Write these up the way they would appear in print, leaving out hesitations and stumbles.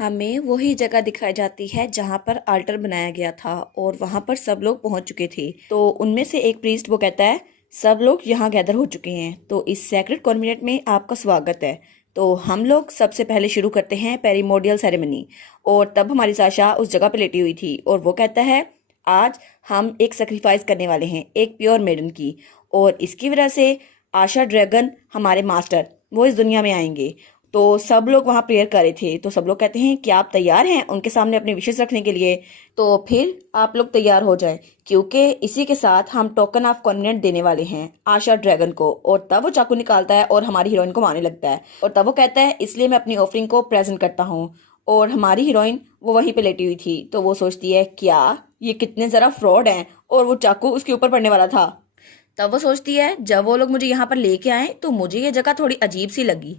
हमें वही जगह दिखाई जाती है जहाँ पर आल्टर बनाया गया था और वहाँ पर सब लोग पहुँच चुके थे। तो उनमें से एक प्रीस्ट वो कहता है सब लोग यहाँ गैदर हो चुके हैं, तो इस सैक्रेड कॉन्वेंट में आपका स्वागत है। तो हम लोग सबसे पहले शुरू करते हैं पेरिमोडियल सेरेमनी। और तब हमारी साशा उस जगह पे लेटी हुई थी और वो कहता है आज हम एक सेक्रीफाइस करने वाले हैं एक प्योर मेडन की, और इसकी वजह से आशा ड्रैगन हमारे मास्टर वो इस दुनिया में आएंगे। तो सब लोग वहाँ प्रेयर कर रहे थे, तो सब लोग कहते हैं कि आप तैयार हैं उनके सामने अपने विशेष रखने के लिए। तो फिर आप लोग तैयार हो जाएं, क्योंकि इसी के साथ हम टोकन ऑफ कॉन्फिडेंस देने वाले हैं आशा ड्रैगन को। और तब वो चाकू निकालता है और हमारी हीरोइन को मारने लगता है, और तब वो कहता है इसलिए मैं अपनी ऑफरिंग को प्रेजेंट करता हूँ। और हमारी हीरोइन वो वहीं पे लेटी हुई थी, तो वो सोचती है क्या ये कितने जरा फ्रॉड हैं, और वो चाकू उसके ऊपर पड़ने वाला था। तब वो सोचती है जब वो लोग मुझे यहाँ पर लेके आए तो मुझे ये जगह थोड़ी अजीब सी लगी।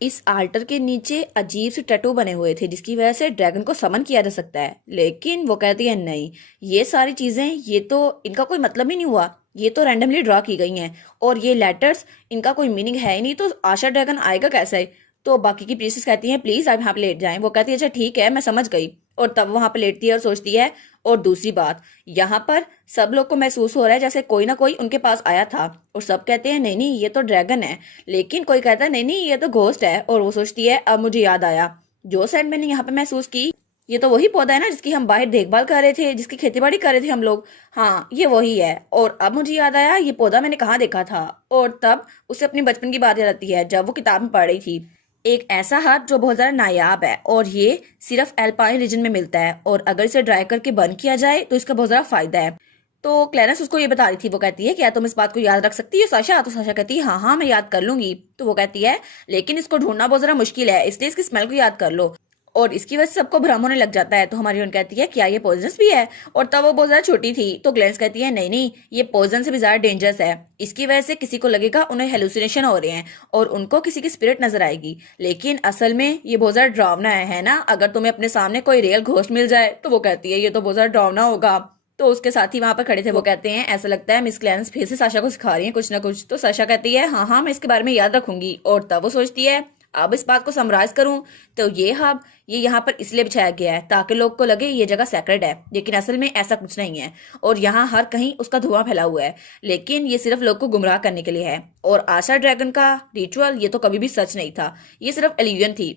इस आल्टर के नीचे अजीब से टैटू बने हुए थे जिसकी वजह से ड्रैगन को समन किया जा सकता है, लेकिन वो कहती है नहीं, ये सारी चीजें ये तो इनका कोई मतलब ही नहीं हुआ, ये तो रैंडमली ड्रॉ की गई हैं, और ये लेटर्स इनका कोई मीनिंग है ही नहीं, तो आशा ड्रैगन आएगा कैसे। तो बाकी की प्रीसेस कहती हैं प्लीज आप यहाँ पे लेट जाएं। वो कहती है अच्छा ठीक है मैं समझ गई, और तब वहां पे लेटती है और सोचती है। और दूसरी बात, यहाँ पर सब लोग को महसूस हो रहा है जैसे कोई ना कोई उनके पास आया था, और सब कहते हैं नहीं नहीं ये तो ड्रैगन है, लेकिन कोई कहता है नहीं नहीं ये तो घोस्ट है। और वो सोचती है अब मुझे याद आया जो सेंट मैंने यहाँ पे महसूस की, ये तो वही पौधा है ना जिसकी हम बाहर देखभाल कर रहे थे, जिसकी खेतीबाड़ी कर रहे थे हम लोग। हाँ ये वही है, और अब मुझे याद आया ये पौधा मैंने कहाँ देखा था। और तब उसे अपनी बचपन की बात याद आती है जब वो किताब में पढ़ रही थी। एक ऐसा हाथ जो बहुत ज्यादा नायाब है और ये सिर्फ एल्पाइन रीजन में मिलता है, और अगर इसे ड्राई करके बर्न किया जाए तो इसका बहुत ज्यादा फायदा है। तो क्लैरेंस उसको ये बता रही थी, वो कहती है क्या तुम इस बात को याद रख सकती हो साशा। तो साशा कहती है हाँ हाँ मैं याद कर लूंगी। तो वो कहती है लेकिन इसको ढूंढना बहुत ज्यादा मुश्किल है, इसलिए इसकी स्मेल को याद कर लो। और इसकी वजह से सबको भ्रम होने लग जाता है। तो हमारी उन कहती है क्या ये पॉइजनस भी है। और तब वो बहुत ज्यादा छोटी थी, तो ग्लेंस कहती है नहीं नहीं ये पॉइजन से भी ज्यादा डेंजरस है, इसकी वजह से किसी को लगेगा उन्हें हेलुसिनेशन हो रहे हैं और उनको किसी की स्पिरिट नजर आएगी, लेकिन असल में ये बहुत ज्यादा डरावना है ना। अगर तुम्हें अपने सामने कोई रियल घोस्ट मिल जाए। तो वो कहती है ये तो बहुत ज्यादा डरावना होगा। तो उसके साथी वहां पर खड़े थे, वो कहते हैं ऐसा लगता है मिस क्लैरेंस फिर से साशा को सिखा रही है कुछ ना कुछ। तो साशा कहती है हाँ हाँ मैं इसके बारे में याद रखूंगी। और तब वो सोचती है अब इस बात को समराइज करूं तो ये हब ये यहाँ पर इसलिए बिछाया गया है ताकि लोग को लगे ये जगह सैक्रेड है, लेकिन असल में ऐसा कुछ नहीं है। और यहाँ हर कहीं उसका धुआं फैला हुआ है, लेकिन ये सिर्फ लोग को गुमराह करने के लिए है। और आशा ड्रैगन का रिचुअल ये तो कभी भी सच नहीं था, ये सिर्फ इल्यूजन थी।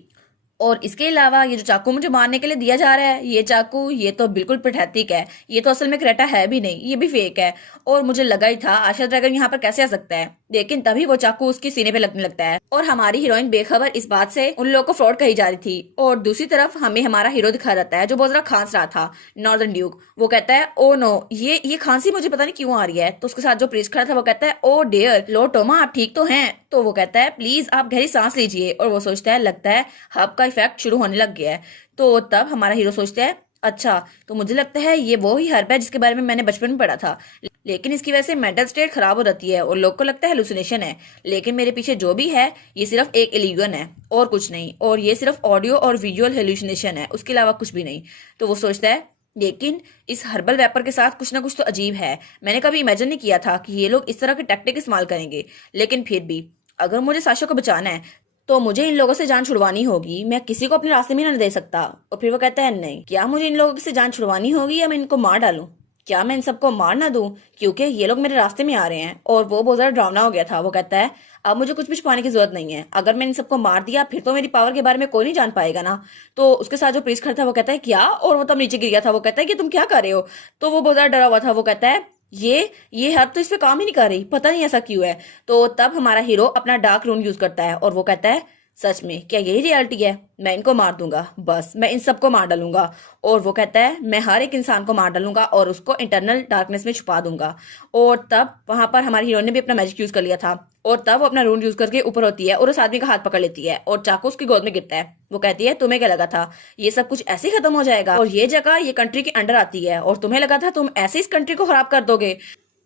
और इसके अलावा ये जो चाकू मुझे मारने के लिए दिया जा रहा है, ये चाकू ये तो बिल्कुल पैथेटिक है, ये तो असल में क्रेटा है भी नहीं, ये भी फेक है। और मुझे लगा ही था आशा ड्रैगन यहाँ पर कैसे आ सकता है, लेकिन तभी वो चाकू उसके सीने पे लगने लगता है। और हमारी हीरोइन बेखबर इस बात से उन लोगों को फ्रॉड कही जा रही थी। और दूसरी तरफ हमें हमारा हीरो दिखा रहता है जो बहुत ज्यादा खांस रहा था, नॉर्दर्न ड्यूक। वो कहता है ओ नो ये खांसी मुझे पता नहीं क्यों आ रही है। तो उसके साथ जो प्रीस्ट खड़ा था वो कहता है ओ डियर लॉर्ड टोमा आप ठीक तो हैं। तो वो कहता है प्लीज आप गहरी सांस लीजिए। और वो सोचता है लगता है हब का इफेक्ट शुरू होने लग गया है। तो तब हमारा हीरो सोचता है अच्छा तो मुझे लगता है ये वो ही हर्ब है जिसके बारे में मैंने बचपन में पढ़ा था, लेकिन इसकी वजह से मेंटल स्टेट खराब हो जाती है और लोग को लगता है हेलुसिनेशन है, लेकिन मेरे पीछे जो भी है ये सिर्फ एक इल्यूजन है और कुछ नहीं, और ये सिर्फ ऑडियो और विजुअल हेलुसिनेशन है, उसके अलावा कुछ भी नहीं। तो वो सोचता है लेकिन इस हर्बल वेपर के साथ कुछ ना कुछ तो अजीब है, मैंने कभी इमेजिन नहीं किया था कि ये लोग इस तरह के टैक्टिक इस्तेमाल करेंगे। लेकिन फिर भी अगर मुझे साशा को बचाना है तो मुझे इन लोगों से जान छुड़वानी होगी, मैं किसी को अपने रास्ते में ना दे सकता। और फिर वो कहता है नहीं, क्या मुझे इन लोगों से जान छुड़वानी होगी या मैं इनको मार डालूं, क्या मैं इन सबको मार ना दूं, क्योंकि ये लोग मेरे रास्ते में आ रहे हैं। और वो बहुत ज्यादा डरावना हो गया था। वो कहता है अब मुझे कुछ भी छुपाने की जरूरत नहीं है, अगर मैं इन सबको मार दिया फिर तो मेरी पावर के बारे में कोई नहीं जान पाएगा ना। तो उसके साथ जो प्रीस्ट खड़ा था वो कहता है क्या, और वो तब नीचे गिर गया था। वो कहता है कि तुम क्या कर रहे हो। तो वो बहुत ज्यादा डरा हुआ था। वो कहता है ये हद तो इस पे काम ही नहीं कर रही, पता नहीं ऐसा क्यों है। तो तब हमारा हीरो अपना डार्क रून यूज करता है और वो कहता है सच में क्या यही रियलिटी है, मैं इनको मार दूंगा, बस मैं इन सबको मार डालूंगा। और वो कहता है मैं हर एक इंसान को मार डालूंगा और उसको इंटरनल डार्कनेस में छुपा दूंगा। और तब वहां पर हमारी हीरोइन ने भी अपना मैजिक यूज कर लिया था, और तब वो अपना रून यूज करके ऊपर होती है और उस आदमी का हाथ पकड़ लेती है और चाकू उसकी गोद में गिरता है। वो कहती है तुम्हें क्या लगा था ये सब कुछ ऐसे ही खत्म हो जाएगा, और ये जगह ये कंट्री के अंडर आती है, और तुम्हें लगा था तुम ऐसे इस कंट्री को खराब कर दोगे।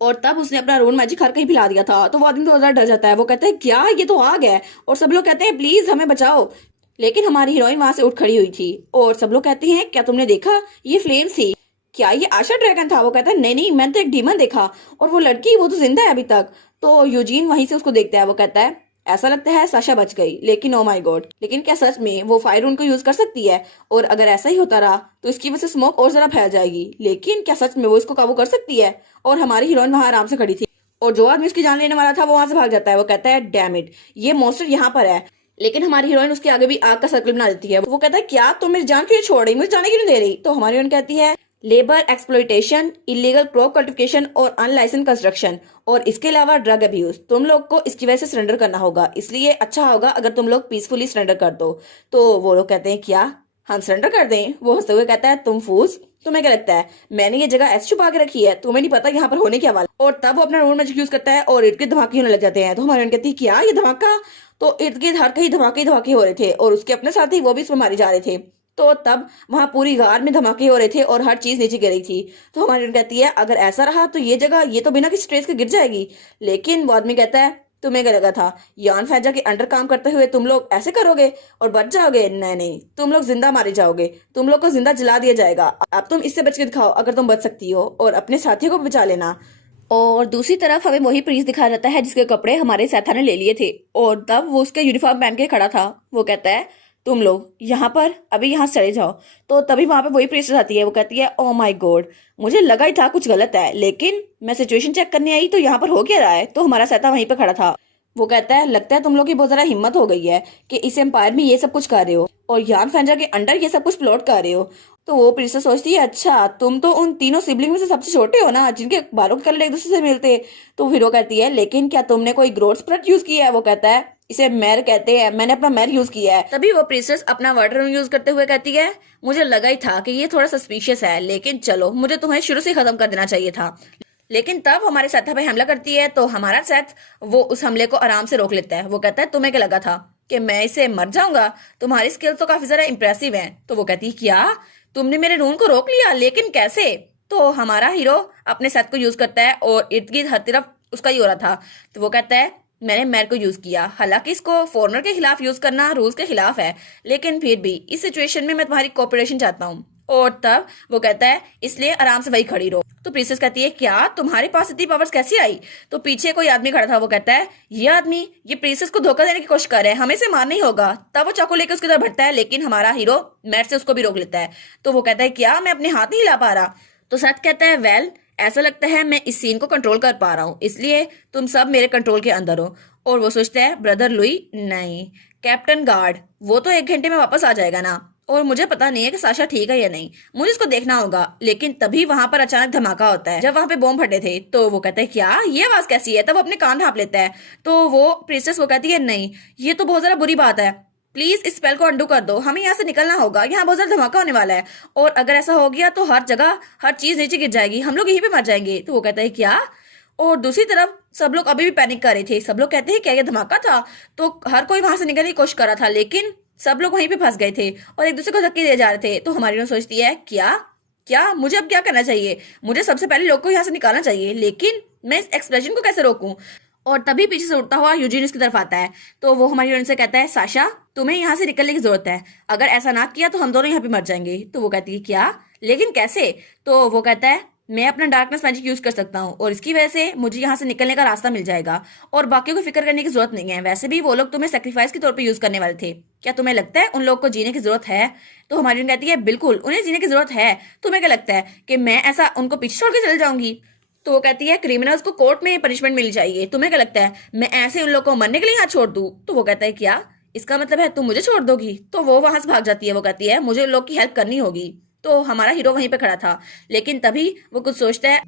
और तब उसने अपना रोन मैजिक हर कहीं फैला दिया था। तो वो आदमी तो डर जाता है। वो कहता है क्या ये तो आग है, और सब लोग कहते हैं प्लीज हमें बचाओ। लेकिन हमारी हीरोइन वहां से उठ खड़ी हुई थी और सब लोग कहते हैं क्या तुमने देखा ये फ्लेम थी, क्या ये आशा ड्रैगन था। वो कहता है नहीं नहीं मैंने तो एक डीमन देखा, और वो लड़की वो तो जिंदा है अभी तक। तो यूजीन वहीं से उसको देखता है। वो कहता है ऐसा लगता है साशा बच गई, लेकिन ओ माय गॉड, लेकिन क्या सच में वो फायर रून को यूज कर सकती है? और अगर ऐसा ही होता रहा तो इसकी वजह से स्मोक और ज्यादा फैल जाएगी, लेकिन क्या सच में वो इसको काबू कर सकती है? और हमारी हीरोइन वहां आराम से खड़ी थी और जो आदमी उसकी जान लेने वाला था वो वहां से भाग जाता है। वो कहता है डैम इट, ये मॉन्स्टर यहाँ पर है। लेकिन हमारी हीरोइन उसके आगे भी आग का सर्कल बना देती है। वो कहता है क्या तुम मेरी जान क्यों छोड़ रही, मुझे जाने क्यों नहीं दे रही? तो हमारी हीरोइन कहती है labour exploitation, illegal crop cultivation और अनलाइसेंस कंस्ट्रक्शन, और इसके अलावा ड्रग अब्यूज। तुम लोग को इसकी वजह से सरेंडर करना होगा, इसलिए अच्छा होगा अगर तुम लोग पीसफुली सरेंडर कर दो। तो वो लोग कहते हैं क्या हम सरेंडर कर दें? वो हंसते हुए कहता है तुम फूस, तुम्हें क्या लगता है मैंने ये जगह ऐसे छुपा के रखी है, तुम्हें नहीं पता यहाँ पर होने क्या वाला? और तब वो अपना रोड मैजिक यूज करता है और इर्द गिर्द धमाके होने लग जाते हैं। तो हमारी कहती है क्या ये धमाका? तो इर्द गिर्द हर कहीं धमाके ही धमाके हो रहे थे और उसके अपने साथी वो भी इसमें मारे जा रहे थे। तो तब वहां पूरी गार में धमाके हो रहे थे और हर चीज नीचे गिर रही थी। तो हमारी कहती है अगर ऐसा रहा तो ये जगह ये तो बिना किसी स्ट्रेस के गिर जाएगी। लेकिन वो आदमी कहता है तुम्हें क्या लगा था यान फैजा के अंडर काम करते हुए तुम लोग ऐसे करोगे और बच जाओगे? नहीं नहीं, तुम लोग जिंदा मारे जाओगे, तुम लोग को जिंदा जला दिया जाएगा। अब तुम इससे बच के दिखाओ अगर तुम बच सकती हो और अपने साथियों को बचा लेना। और दूसरी तरफ हमें वही प्रिंस दिखाया जाता है जिसके कपड़े हमारे सैथा ने ले लिए थे, और तब वो उसके यूनिफॉर्म पहन के खड़ा था। वो कहता है तुम लोग यहाँ पर अभी यहाँ से चले जाओ। तो तभी वहां पे वही प्रिंसेस आती है। वो कहती है ओ माय गॉड, मुझे लगा ही था कुछ गलत है, लेकिन मैं सिचुएशन चेक करने आई तो यहाँ पर हो क्या रहा है? तो हमारा सैथा वहीं पे खड़ा था। वो कहता है लगता है तुम लोग की बहुत ज्यादा हिम्मत हो गई है कि इस एम्पायर में ये सब कुछ कर रहे हो और यान फैंजा के अंडर ये सब कुछ प्लॉट कर रहे हो। तो वो प्रिंसेस सोचती है अच्छा तुम तो उन तीनों सिबलिंग में से सबसे छोटे हो ना जिनके बालों के कलर एक दूसरे से मिलते। तो फिर वो कहती है लेकिन क्या तुमने कोई ग्रोथ स्प्रेड यूज किया है? वो कहता है इसे मैर कहते हैं, मैंने अपना मैर यूज किया है। तभी वो प्रिंसेस अपना वाटर यूज करते हुए कहती है मुझे लगा ही था कि ये थोड़ा सस्पिशियस है, लेकिन चलो मुझे तुम्हें शुरू से खत्म कर देना चाहिए था। लेकिन तब हमारे साथ पे हमला करती है तो हमारा साथ वो उस हमले को आराम से रोक लेता है। वो कहता है तुम्हें क्या लगा था कि मैं इसे मर जाऊंगा? तुम्हारी स्किल तो काफी ज्यादा इंप्रेसिव है। तो वो कहती है क्या तुमने मेरे रून को रोक लिया, लेकिन कैसे? तो हमारा हीरो अपने साथ को यूज करता है और इर्द गिर्द हर तरफ उसका ही हो रहा था। तो वो कहता है मैंने मैर को यूज किया, हालांकि इसको फॉरनर के खिलाफ यूज करना रूल्स के खिलाफ है, लेकिन फिर भी इस सिचुएशन में मैं तुम्हारी कोऑपरेशन चाहता हूँ। और तब वो कहता है इसलिए आराम से वही खड़ी रहो। तो प्रिंसेस कहती है क्या तुम्हारे पास इतनी पावर्स कैसी आई? तो पीछे कोई आदमी खड़ा था। वो कहता है ये आदमी ये प्रिंसेस को धोखा देने की कोशिश कर रहा है, हमें से मारना ही होगा। तब वो चाकू लेकर उसकी तरफ बढ़ता है, लेकिन हमारा हीरो मैट से उसको भी रोक लेता है। तो वो कहता है क्या मैं अपने हाथ नहीं हिला पा रहा? तो सच कहता है वेल ऐसा लगता है मैं इस सीन को कंट्रोल कर पा रहा हूँ, इसलिए तुम सब मेरे कंट्रोल के अंदर हो। और वो सोचता है ब्रदर लुई नहीं, कैप्टन गार्ड वो तो 1 घंटे में वापस आ जाएगा ना, और मुझे पता नहीं है कि साशा ठीक है या नहीं, मुझे इसको देखना होगा। लेकिन तभी वहां पर अचानक धमाका होता है जब वहां पे बॉम्ब फटे थे। तो वो कहता है क्या ये आवाज कैसी है? तब अपने कान ढांप लेता है। तो वो प्रिंसेस वो कहती है नहीं ये तो बहुत ज्यादा बुरी बात है, प्लीज इस स्पेल को अंडू कर दो, हमें यहाँ से निकलना होगा, यहाँ बहुत ज्यादा धमाका होने वाला है, और अगर ऐसा हो गया तो हर जगह हर चीज नीचे गिर जाएगी, हम लोग यहीं पे मर जाएंगे। तो वो कहता है क्या? और दूसरी तरफ सब लोग अभी भी पैनिक कर रहे थे। सब लोग कहते हैं क्या ये धमाका था? तो हर कोई वहां से निकलने की कोशिश कर रहा था, लेकिन सब लोग वहीं पे फंस गए थे और एक दूसरे को धक्के दे जा रहे थे। तो हमारी सोचती है क्या क्या मुझे अब क्या करना चाहिए? मुझे सबसे पहले लोग को यहाँ से निकालना चाहिए, लेकिन मैं इस एक्सप्रेशन को कैसे रोकूं? और तभी पीछे से उड़ता हुआ यूजीन उसकी तरफ आता है। तो वो हमारी हीरोइन से कहता है साशा तुम्हें यहाँ से निकलने की जरूरत है, अगर ऐसा ना किया तो हम दोनों यहाँ पे मर जाएंगे। तो वो कहती है क्या लेकिन कैसे? तो वो कहता है मैं अपना डार्कनेस मैजिक यूज कर सकता हूँ और इसकी वजह से मुझे यहाँ से निकलने का रास्ता मिल जाएगा और बाकियों को फिक्र करने की जरूरत नहीं है। वैसे भी वो लोग तुम्हें सेक्रीफाइस के तौर पे यूज करने वाले थे, क्या तुम्हें लगता है उन लोग को जीने की जरूरत है? तो हमारी कहती है बिल्कुल उन्हें जीने की जरूरत है। तुम्हें क्या लगता है कि मैं ऐसा उनको पीछे छोड़ के चल जाऊंगी? तो वो कहती है क्रिमिनल्स को कोर्ट में पनिशमेंट मिल चाहिए, तुम्हें क्या लगता है मैं ऐसे उन लोग को मरने के लिए यहाँ छोड़ दूं? तो वो कहता है क्या इसका मतलब है तुम मुझे छोड़ दोगी? तो वो वहां से भाग जाती है। वो कहती है मुझे उन लोग की हेल्प करनी होगी। तो हमारा हीरो वहीं पे खड़ा था, लेकिन तभी वो कुछ सोचता है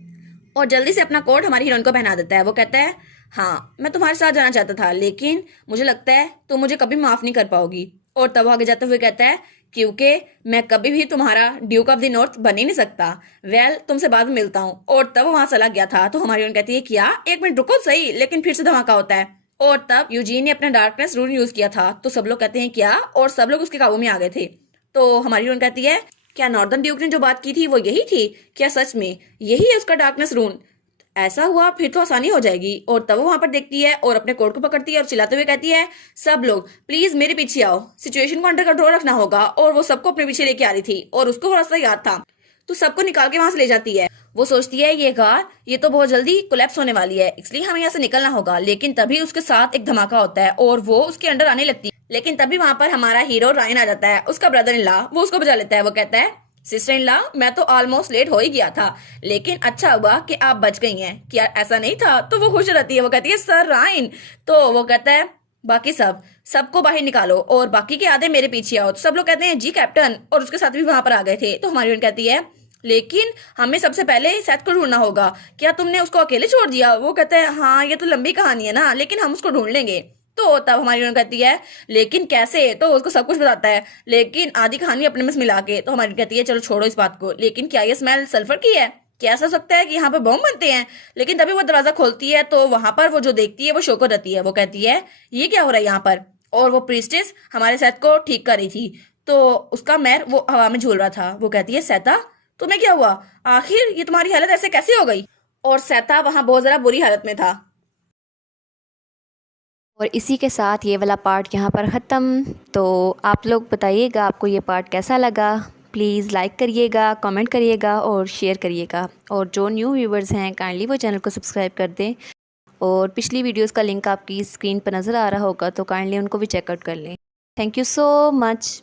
और जल्दी से अपना कोट हमारी हीरोइन को पहना देता है। वो कहता है हाँ मैं तुम्हारे साथ जाना चाहता था, लेकिन मुझे लगता है तुम मुझे कभी माफ नहीं कर पाओगी। और तब आगे जाते हुए कहता है क्योंकि मैं कभी भी तुम्हारा ड्यूक ऑफ द नॉर्थ बन ही नहीं सकता। वेल तुमसे बाद में मिलता हूँ। और तब वहां चला गया था। तो हमारी हीरोइन कहती है क्या 1 मिनट रुको सही, लेकिन फिर से धमाका होता है और तब यूजीन ने अपना डार्कनेस रूल यूज किया था। तो सब लोग कहते हैं क्या, और सब लोग उसके काबू में आ गए थे। तो हमारी हीरोइन कहती है क्या नॉर्दर्न ड्यूक ने जो बात की थी वो यही थी? क्या सच में यही है उसका डार्कनेस रून? ऐसा हुआ फिर तो आसानी हो जाएगी। और तब वो वहां पर देखती है और अपने कोट को पकड़ती है और चिल्लाते हुए कहती है सब लोग प्लीज मेरे पीछे आओ, सिचुएशन को अंडर कंट्रोल रखना होगा। और वो सबको अपने पीछे लेके आ रही थी और उसको रास्ता याद था, तो सबको निकाल के वहां से ले जाती है वो सोचती है ये कार ये तो बहुत जल्दी कोलैप्स होने वाली है, इसलिए हमें यहाँ से निकलना होगा। लेकिन तभी उसके साथ एक धमाका होता है और वो उसके अंडर आने लगती है। लेकिन तभी वहां पर हमारा हीरो रायन आ जाता है, उसका ब्रदर इन लॉ। वो उसको बचा लेता है। वो कहता है सिस्टर इन लॉ, मैं तो ऑलमोस्ट लेट हो ही गया था, लेकिन अच्छा हुआ कि आप बच गई हैं, क्या ऐसा नहीं था? तो वो खुश रहती है। वो कहती है सर रायन। तो वो कहता है बाकी सबको बाहर निकालो और बाकी के आधे मेरे पीछे आओ। तो सब लोग कहते हैं जी कैप्टन, और उसके साथ भी वहां पर आ गए थे। तो हमारी कहती है लेकिन हमें सबसे पहले सेथ को ढूंढना होगा, क्या तुमने उसको अकेले छोड़ दिया? वो कहता है हाँ ये तो लंबी कहानी है ना, लेकिन हम उसको ढूंढ लेंगे। तो तब हमारी कहती है लेकिन कैसे? तो उसको सब कुछ बताता है, लेकिन आधी कहानी अपने में से मिला के। तो हमारी कहती है चलो छोड़ो इस बात को, लेकिन क्या ये स्मेल सल्फर की है? क्या ऐसा हो सकता है कि यहाँ पे बम बनते हैं? लेकिन तभी वो दरवाजा खोलती है तो वहां पर वो जो देखती है वो शोको रहती है। वो कहती है ये क्या हो रहा है यहाँ पर? और वो प्रीस्टेस हमारे सेथ को ठीक कर रही थी, तो उसका मैर वो हवा में झूल रहा था। वो कहती है सैता तुम्हें क्या हुआ? आखिर ये तुम्हारी हालत ऐसे कैसे हो गई? और सैता वहां बहुत जरा बुरी हालत में था। और इसी के साथ ये वाला पार्ट यहाँ पर ख़त्म। तो आप लोग बताइएगा आपको ये पार्ट कैसा लगा। प्लीज़ लाइक करिएगा, कमेंट करिएगा और शेयर करिएगा। और जो न्यू व्यूवर्स हैं काइंडली वो चैनल को सब्सक्राइब कर दें। और पिछली वीडियोस का लिंक आपकी स्क्रीन पर नज़र आ रहा होगा, तो काइंडली उनको भी चेकआउट कर लें। Thank you so much.